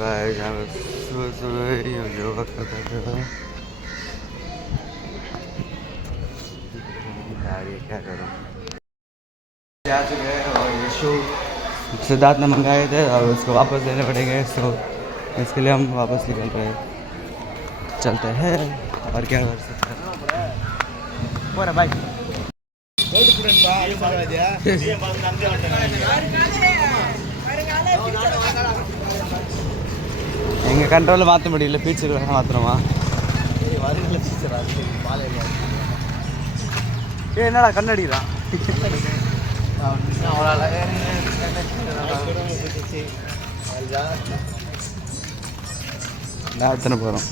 Guys यहाँ पे सुबह सुबह योगा कर रहे हैं। क्या करूँ, जा चुके हैं और ये शू सिद्धार्थ ने मंगाए थे और उसको वापस देने पड़ेंगे। सो इसके लिए हम वापस निकल रहे हैं, चलते हैं और क्या कर सकते हैं। भाई எங்கள் கண்ட்ரோலில் மாற்ற முடியல, பீச்சுக்கு மாத்திரமா. என்னடா கண்ணடிக்கிறான், நான் எத்தனை போகிறோம்.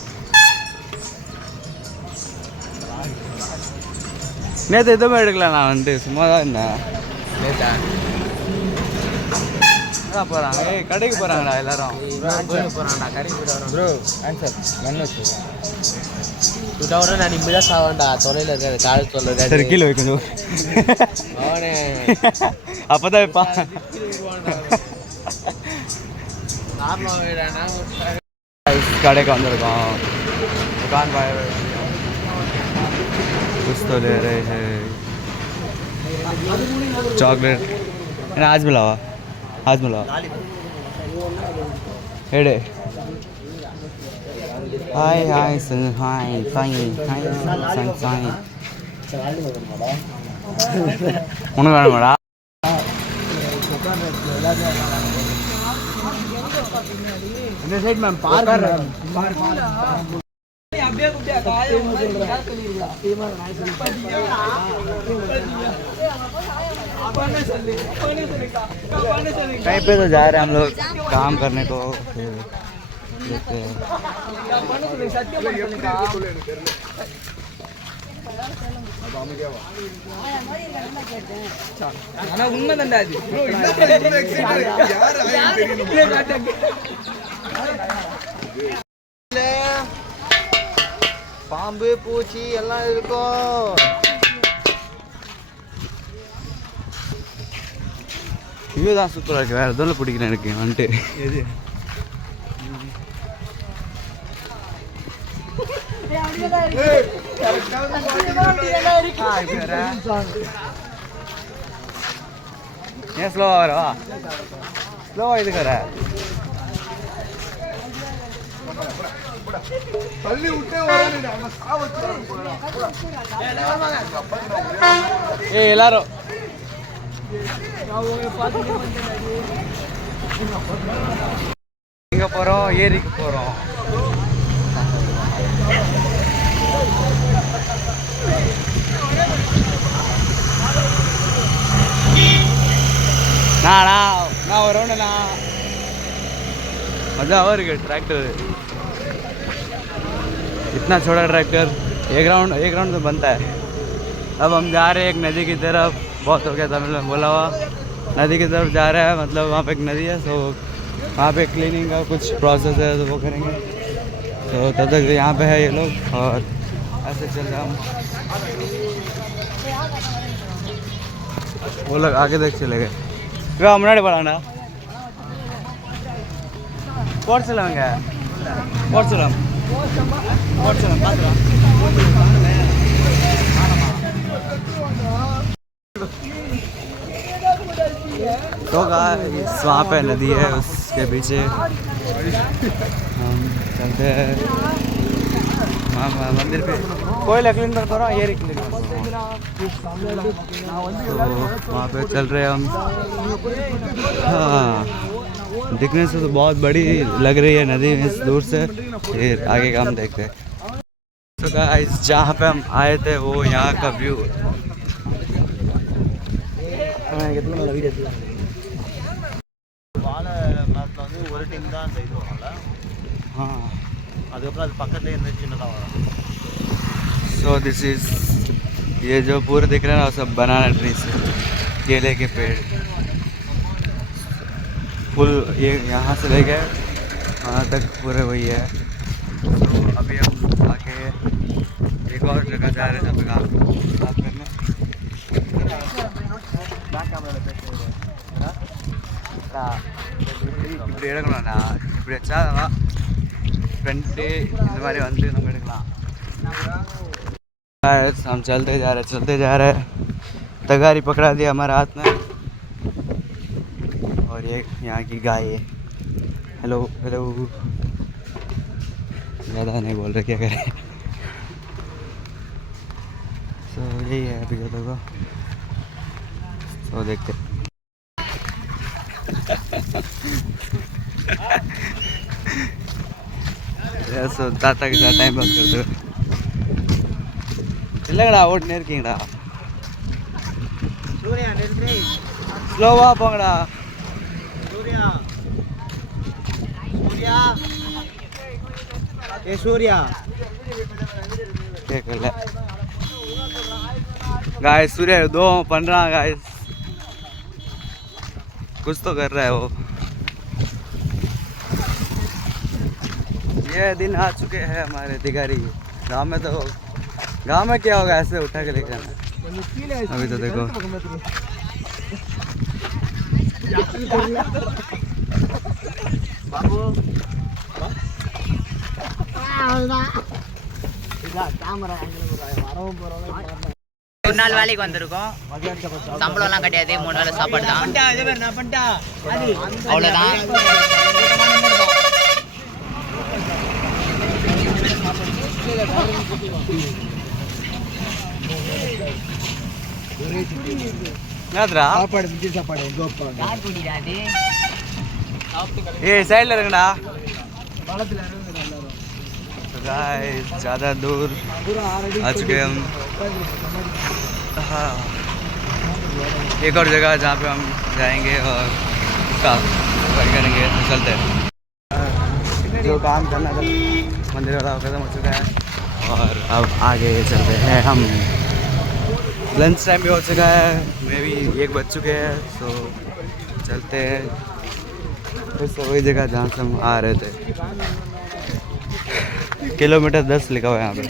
நேற்று எதுவுமே எடுக்கல, நான் வந்துட்டு சும்மா தான் இருந்தேன். நேற்றா போகிறாங்க, கடைக்கு போகிறாங்கடா எல்லாரும். போகிறாங்கடா கடைக்கு போயிட்டு ப்ரோ. ஆன்சர் மண் வச்சு விட்டா நான் இப்படிதான் சாவேன்டா. தொலையில் இருக்காது, காடு தொல்லை சரி கீழே வைக்கணும். அவனே அப்போ தான் வைப்பான். கடைக்கு வந்திருக்கோம். दुकान पाए कुछ तो ले रहे हैं चॉकलेट. आज मिलावा, आज मिलावा हेडे. हाय हाय सन हाय साई हाय सन साई उन्हें गाना मरा இந்த சைடு மேம் பார்க் कहीं पे तो जा रहे हैं हम लोग काम करने को. देखते हैं பாம்பு பூச்சி எல்லாம் இருக்கும். இதுதான் சூப்பராக இருக்குது, வேறு எதுவும் பிடிக்கிறேன் எனக்கு வந்துட்டு. எது ஏன் ஸ்லோவா வரவா, ஸ்லோவா இதுக்கு வர எல்லாரும் எங்க போறோம், ஏரிக்கு போறோம். நான் வரணும்ண்ணா. मज़ा और ट्रैक्टर इतना छोटा ट्रैक्टर, एक राउंड तो बनता है. अब हम जा रहे हैं एक नदी की तरफ. बहुत हो गया तमिल में बोला हुआ, नदी की तरफ जा रहे हैं. मतलब वहाँ पे एक नदी है, तो वहाँ पे क्लीनिंग का कुछ प्रोसेस है, तो वो करेंगे. तो तब तक यहाँ पे है ये लोग और ऐसे चल रहे हम. वो लोग आगे देख चले गए. முன்னாடி போகலாண்ணா. போர்ச்சலங்க போர்ச்சலம் பார்த்துக்கலாம். तो गाइस वहाँ पे नदी है, उसके पीछे हम चलते हैं मंदिर पे. कोई क्लीन करता रहा, ये क्लीन करता. तो वहाँ पे चल रहे हम. हाँ, दिखने से तो बहुत बड़ी लग रही है नदी इस दूर से. फिर आगे का हम देखते हैं. तो गाइस जहाँ पे हम आए थे वो यहाँ का व्यू. हाँ, सो दिस इज ये जो पूरे दिख रहे हैं ना, सब बनाना ट्री से, केले के पेड़ फुल. ये यहाँ से ले गए वहाँ तक पूरे वही है. तो अभी हम आके एक और जगह जा रहे हैं जब काम करने. இப்படி எடுக்கணும்ண்ணா, இப்படி வச்சா फ्रंट இந்த மாதிரி வந்து நம்ம எடுக்கலாம். हम चलते जा रहे तगारी पकड़ा दिया हमारे हाथ में और ये यहाँ की गाय है. हेलो हेलो, ज़्यादा नहीं बोल रहे, क्या करें. तो यही है अभी जगह को, तो देखते. सो ताता के साथ टाइम पास करते हो. இல்லைங்கடா ஓட்டுனே இருக்கீங்கடா. ஸ்லோவாக போங்கடா. सूर्या கேட்கல गाइस. सूर्य दो बन रहा है गाइस, कुछ तो कर रहा है वो. ये दिन आ चुके हैं हमारे तिगारी गांव में. तो गांव में क्या होगा, ऐसे उठा के लेके जाना. अभी तो देखो ஒரு நாள் வேலைக்கு வந்திருக்கோம், சம்பளம்லாம் கிடையாது, 3 வேளை சாப்பாடு தான், அவ்வளோதான். சைடில் இருக்குடா. ज़्यादा दूर आ चुके हम. हाँ, एक और जगह जहाँ पे हम जाएंगे और सफाई करेंगे. तो चलते हैं. जो काम करना था मंदिर वाला खत्म हो चुका है और अब आगे चलते हैं हम. लंच टाइम भी हो चुका है, मे भी 1 बज चुके हैं. तो चलते हैं फिर से वही जगह जहाँ से हम आ रहे थे. किलोमीटर 10 लिखा हुआ है यहाँ पे.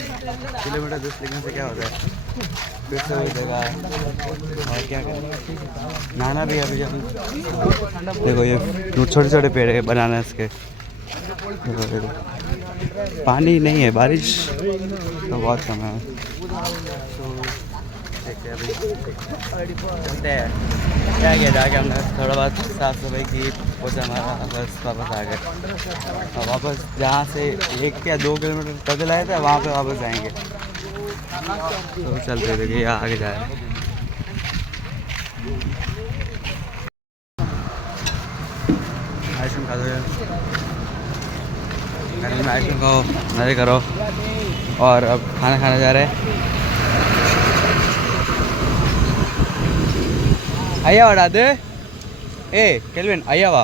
किलोमीटर 10 लिखने से क्या होता है, फिर से वही जगह. और क्या करें, नहाना भी अभी हम. देखो ये छोटे छोटे पेड़ है बनाना के. पानी नहीं है, बारिश तो बहुत कम है. चलते हैं. क्या किया, जाके हमने थोड़ा बहुत साफ़ सफाई की, पोछा मारा, बस वापस आ गए. और वापस जहाँ से 1 या 2 किलोमीटर पैदल आए थे वहाँ पे वापस जाएंगे. तो चलते देखिए आगे जा रहे हैं. आइसक्रीम खा दो यार, गर्मी में आइसक्रीम खाओ, मज़े करो. और अब खाना खाने जा रहे हैं. ஐயா வாடா அது. கெல்வின் ஐயாவா?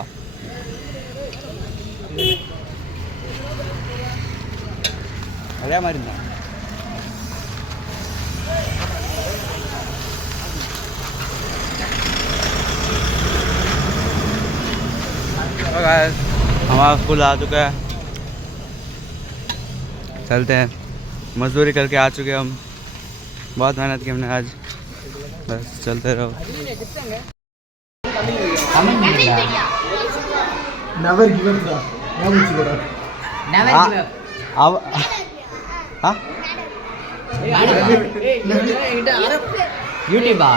அதே மாதிரி இருந்தான். हमारा स्कूल आ चुका है, चलते हैं. मजदूरी करके आ चुके हैं हम, बहुत मेहनत की हमने आज. बस चलते रहो. never give up bro, never give up, never give up. अब हाँ யூடியூபா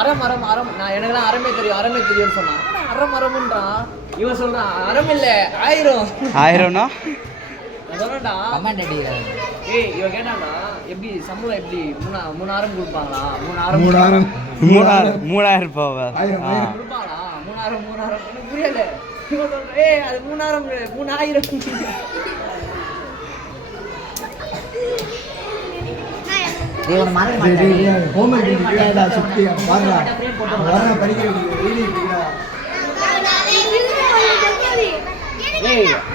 அறம் அறம் அறம். நான் எனக்குலாம் அறமே தெரியும்னு சொன்னான். அறம் அறம்ன்றான் இவன் சொல்றான். அறம் இல்ல 1000 சொல்றா. கமெண்ட் அடி. இவன் கேட்டானா எப்படி சம்பளம் எப்படி 3000 கொடுப்பாங்களா? 3000 போவா கொடுப்பாங்களா? 3000 எனக்கு புரியல. இவன் சொல்ற அது 3000 3000. தேவன மாதிரி ஹோம்வொர்க் பண்ணிட்டேடா சுத்தியா பாருடா. வரன படிக்கிறீங்க.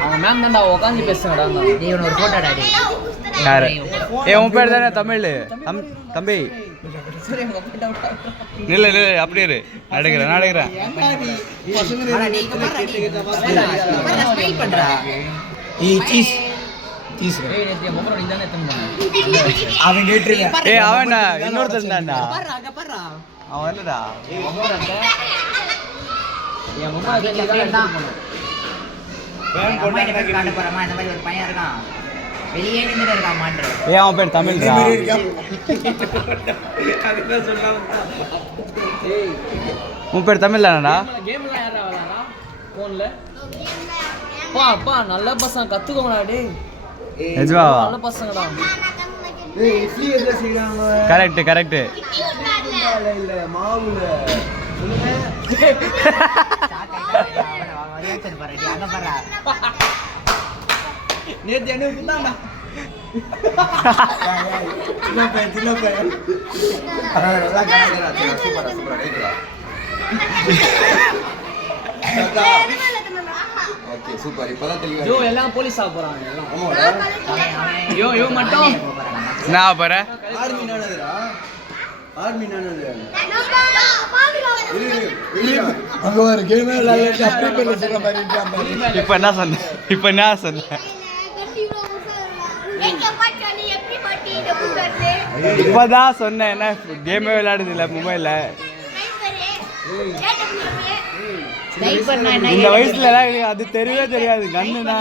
அவங்க மேம் தான்டா உட்காந்து பேசுங்கடா. தேவன ஒரு போட்டோ டாடி. யாரு? உன் பேர் தானே தமிழ் தம்பி? சரி உங்க போட்டோ இல்ல அப்படியே இரு. நடக்கிறேன் ஸ்மைல் பண்றா. சீஸ் அவன் கேட்டுருக்கேன். அவன்டா இன்னொருத்தன் தான்டா. அங்க பாருடா. அவன் வரலடா. என் முகம் அம்மா என்ன பேர் காட்ட போறமா இந்த மாதிரி ஒரு பையன் இருக்கான் வெளியே நின்று இருக்கான் மாட்டு ஏன் அவன் பேர் தமிழ் உன் பேர் தமிழ் தானடா கேம்லாம் யாரா விளையாடா ஃபோன்ல பா நல்ல பசங்க கத்துக்கோங்கடா டேய் நிஜமாவா நல்ல பசங்கடா ஏய் இட்லி எதுல செய்றாங்க கரெக்ட் இல்ல மாவுல அங்க பாரு நேத்து என்ன புத்தாண்டா சின்ன பையன் நல்லா கலாய்க்கிறா சூப்பரா ரைட்ரா ஓகே சூப்பர் இப்பதான் தெளிவா ஜோ எல்லாம் போலீஸ் ஆக போறாங்க எல்லாம் ஆமாடா யோ மட்டும் நான் போற ஆர்மி நானதுடா அங்க வர கேமே விளையாட ப்ரீபேர்ல சொல்ற மாதிரி இருக்கான் இப்போ என்ன சொன்ன இப்பதான் சொன்னேன் என்ன கேமே விளையாடுது இல்ல மொபைல்ல இந்த வயசுல எல்லாம் எனக்கு அது தெரியவே தெரியாது கண்ணுனா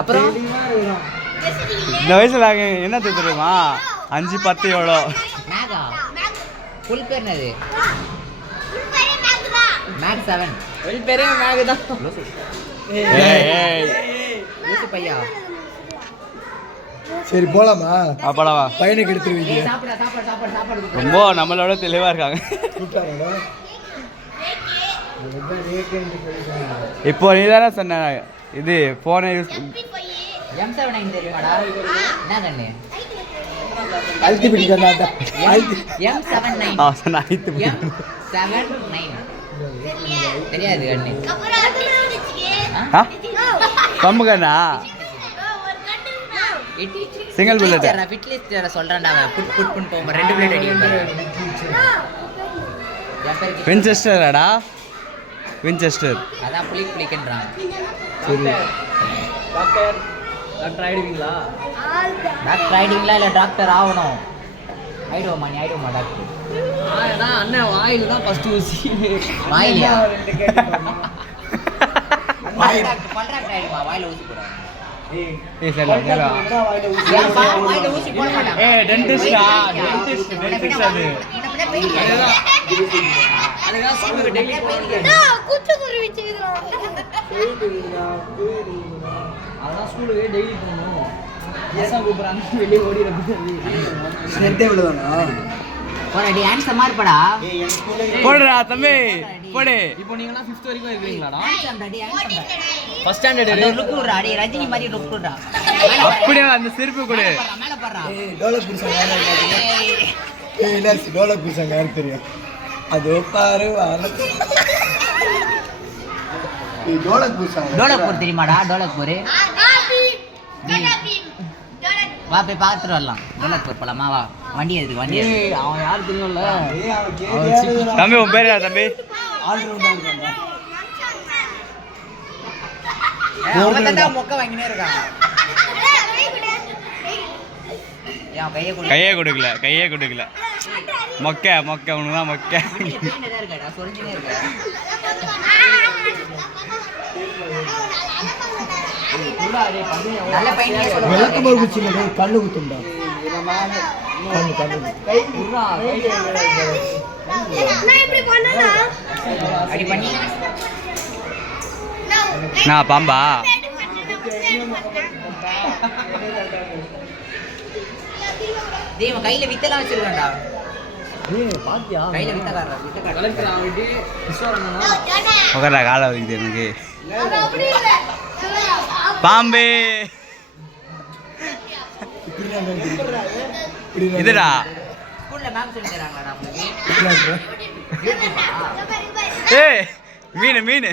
அப்புறம் இந்த வயசுல என்ன தெரியுமா 5-10 எவ்வளோ மேகா ஃபுல் பேர் என்னது மேக் 7 வெல் பெரிய மேக் தான் ஏய் லூசு பையா சரி போலாமா அப்படவா பையனுக்கு எடுத்துருவீங்க சாப்பிடு ரொம்ப நம்மளோட தெளிவா இருக்காங்க இப்போ நீ தானே சொன்ன இது போனை யூஸ் M79 தெரியுமாடா என்ன கண்ணு அழுத்தி பிடிக்காத M79 சொன்ன ஐத்து M79 தெரியாது கண்ணு கம்பு கண்ணா சிங்கிள் புல்லட் ஃபிட்லிஸ்ட் சொல்றேன்டா புட் புட் புட் போங்க 2 புல்லட் அடிக்கும் வின்செஸ்டர்டா வின்செஸ்டர் அதான் புலிக்கன்றான் சரி டாக்டர் ஆயிடுவீங்களா டாக்டர் ஆயிடுவீங்களா இல்ல டாக்டர் ஆகணும் ஆயிடுவோமா நீ ஆயிடுவோமா டாக்டர் அண்ணன் வாயில் தான் ஃபர்ஸ்ட் ஊசி வாயிலையா பல்றாக்டர் ஆயிடுமா வாயில ஊசி போடுறாங்க ஏய் சரி வாயில ஊசி போட மாட்டாங்க ஏய் டென்டிஸ்டா டென்டிஸ்ட் அது அதுதான் ஸ்கூலுக்கு டெய்லி அதான் ஸ்கூலுக்கு டெய்லி போகணும் பசங்க கூப்பிட்றாங்க வெளியே ஓடிடுறது ஸ்ட்ரென்த் எவ்வளவுதானா போடா ஆன்சர் மார்படா போடுடா தம்பி போடு இப்போ நீங்கலாம் 5th வரைக்கும் இருக்கீங்களாடா ஆன்சர் ஃபர்ஸ்ட் ஸ்டாண்டர்ட் லுக் குடுறா அடி ரஜினி மாதிரி லுக் குடுறா அப்படியே அந்த செருப்பு கொடு மேல படுறா ஏய் டோலக் புருஷன் யாரா ஏய் இல்ல டோலக் புருஷன் யாருக்கு தெரியும் அது பாரு ஏய் டோலக் புருஷன் டோலக்பூர் தெரியுமாடா டோலக்பூர் வா போய் பார்த்துட்டு வரலாம் டோலக்பூர் போலாமா வா வண்டி எதுக்கு வண்டி எதுக்கு? ஏய் அவன் யார் தெரியும்ல ஏய் அவன் கேக்குறான் தம்பி உன் பேர் என்ன தம்பி ஆல் ரவுண்டா இருக்கான்டா அவன் தான் மொக்க வாங்கினே இருக்கான் என் கையை கொடு கையே கொடுக்கல மொக்க உனக்கு தான் மொக்க இருக்காடா சொரிஞ்சுனே இருக்கா நல்ல பையனே சொல்லுவாங்க விளக்குமாறு குச்சில கண்ணு குத்தும்டா கண்ணு அடி பண்ணி நான் பாம்பா டேய் இவன் கையில வித்தலாம் வச்சிருக்கான்டா ஏய் பாத்தியா கையில வித்தக்காரா கலெக்டர் ஆகிட்டு விஸ்வரண்ணா உட்காரா காலை வலிக்குது எனக்கு பாம்பே இதுடா ஸ்கூல்ல மேம் சொல்லி தராங்கடா உங்களுக்கு ஏய் மீன்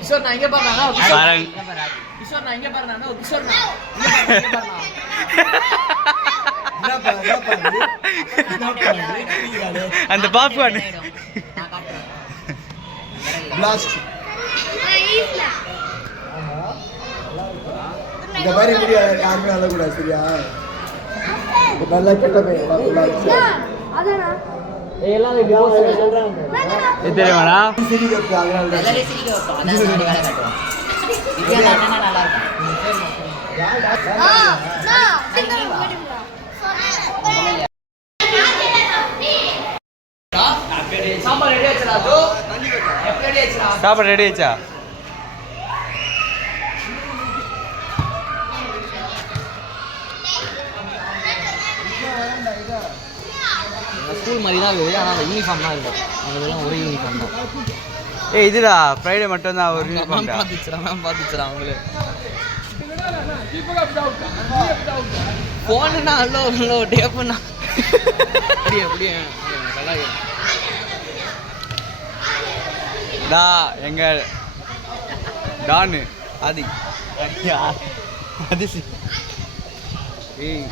கிஷோர் நான் இங்க பாருண்ணா பாருங்க. கிஷோர் நான் இங்க பாருண்ணா கிஷோர் அந்த பாப்கார்ன் நான் காட்டுறேன் பிளாஸ்ட் இந்த மாதிரி வீடியோ யாருமே அழக்கூடாது சரியா நல்லா கெட்ட பையன் எல்லாம் சொல்றாங்க இது தெரியுமாடா? சிரிக்க வைப்பேன், அதனால தான். எல்லாரையும் சிரிக்க வைப்போம். அதான் இந்த மாதிரி வேலை காட்டுவோம். இப்படியே அண்ணனா நல்லா இருக்கும். சாம்பார் ரெடி ஆச்சுடா தோ எப்படி ரெடி ஆச்சுடா சாப்பாடு ரெடி ஆயிடுச்சா? ஸ்கூல் மாதிரி தான் இருக்குது ஆனால் யூனிஃபார்ம் தான் இருக்கும் அதெல்லாம் ஒரே யூனிஃபார்ம் தான் ஏய் இதுடா ஃப்ரைடே மட்டும் தான் ஒரு யூனிஃபார்ம். பார்த்துச்சுடா அவங்களே ஃபோனுன்னா அல்லோ அல்லோ டேப்புண்ணா அப்படியே அப்படியே நல்லா டா எங்க டானு ஆதி ஐயா அதிசி ஏய்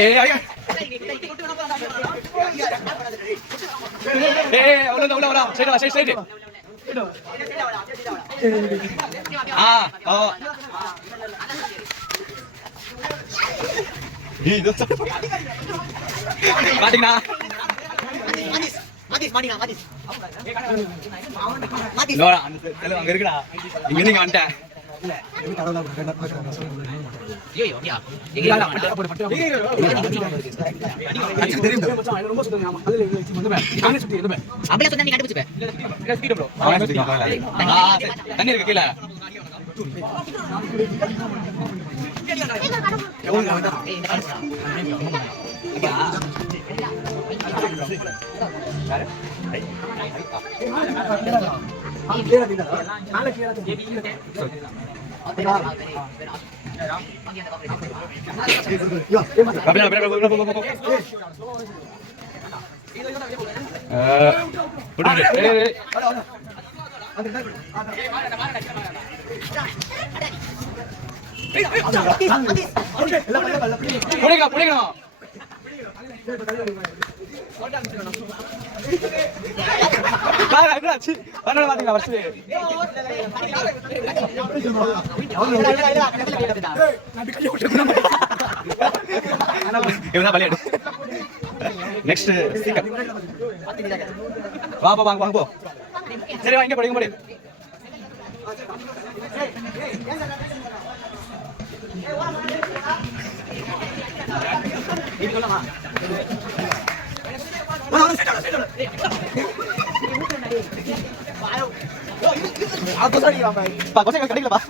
ஏய் ஐயா ஏய் அவ்வளோ ஸ்ட்ரைட் ஓ இது மாட்டினா நோடா அங்க இருக்குடா இங்க நீங்க வந்துட்டேன் அப்படியே சொன்னா நீ கண்டுபிடிச்சுப்ப. தண்ணி இருக்கு கீழே. நெக்ஸ்ட் வாங்க வாங்க போ. சரி வாங்க படிங்க படி. கிடைக்கலப்பா.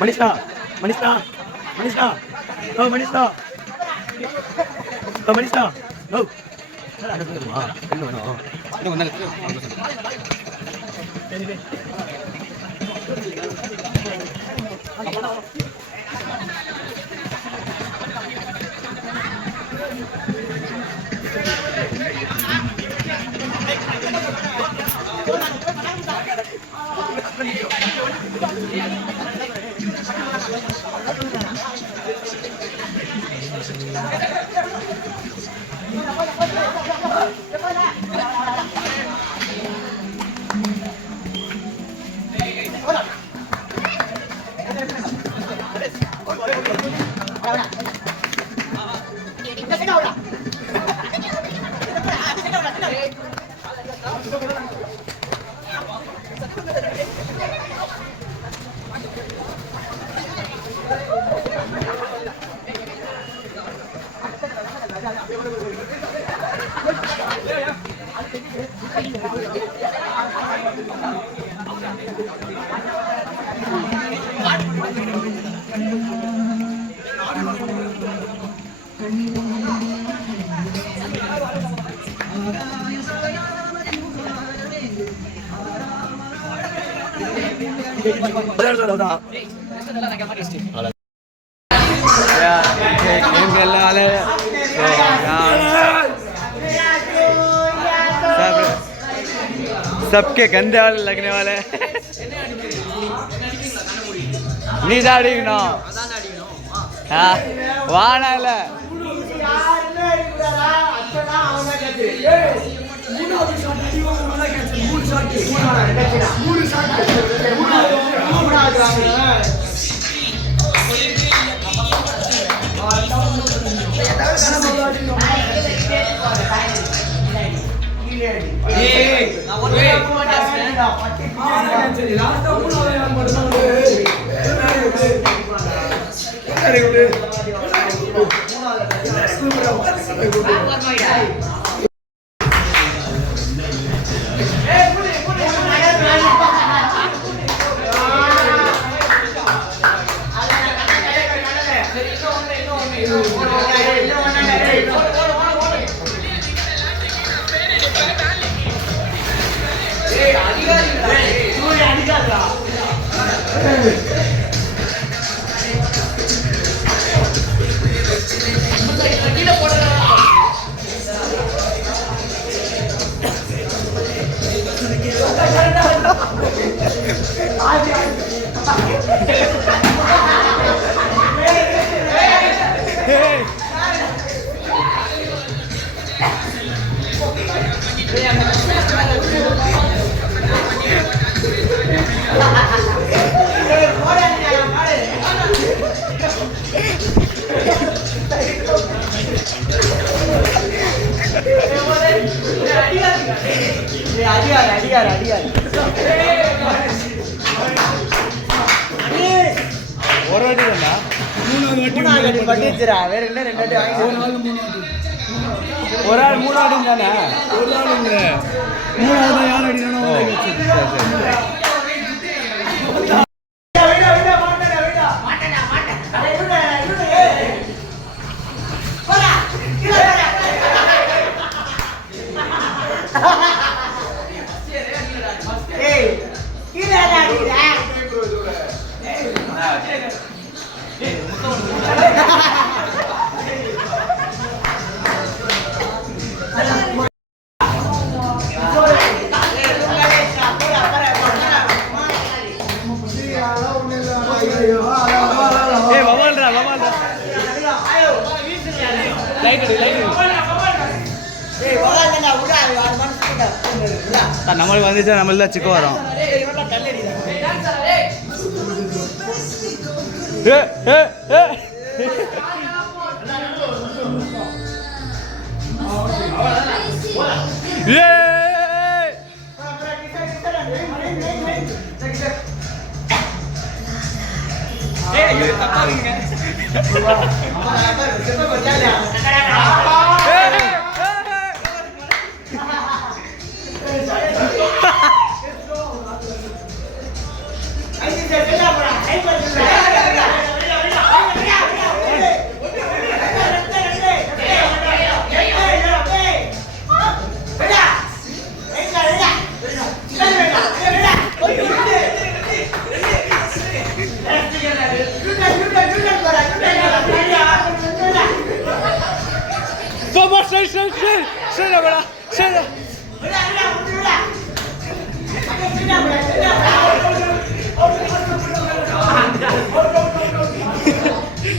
மனிஷா மனிஷா மனிஷா ஓ மனிஷா ஓ மனிஷா ஓ गेम खेलने वाले तो सबके गंदे वाले लगने वाले நீதாடி வானால ஒரு வாட்டி தானா? மூணாவது வாட்டி பட்டுச்சுடா. வேற என்ன ரெண்டு வாட்டி வாங்கி ஒரு ஆள் மூணு வாட்டி தானே? ஒரு ஆள் இல்ல. மூணாவது யார் அடினானோ நம்மளுக்கு வந்துச்சா நம்மள தான் சிக்க வரும்.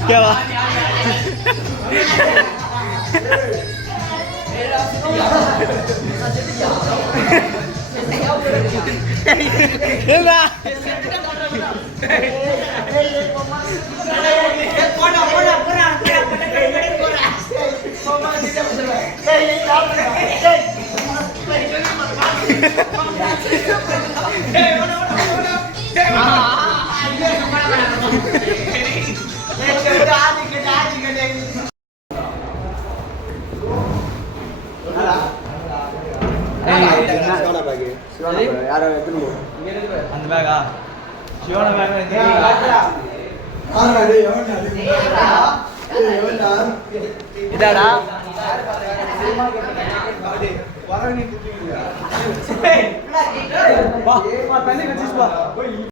क्या बात Hey, பேக் சிவானா பேக் யாரோ எடுத்துன்னு போ அந்த பேக்கா சிவான பேக் இதாடா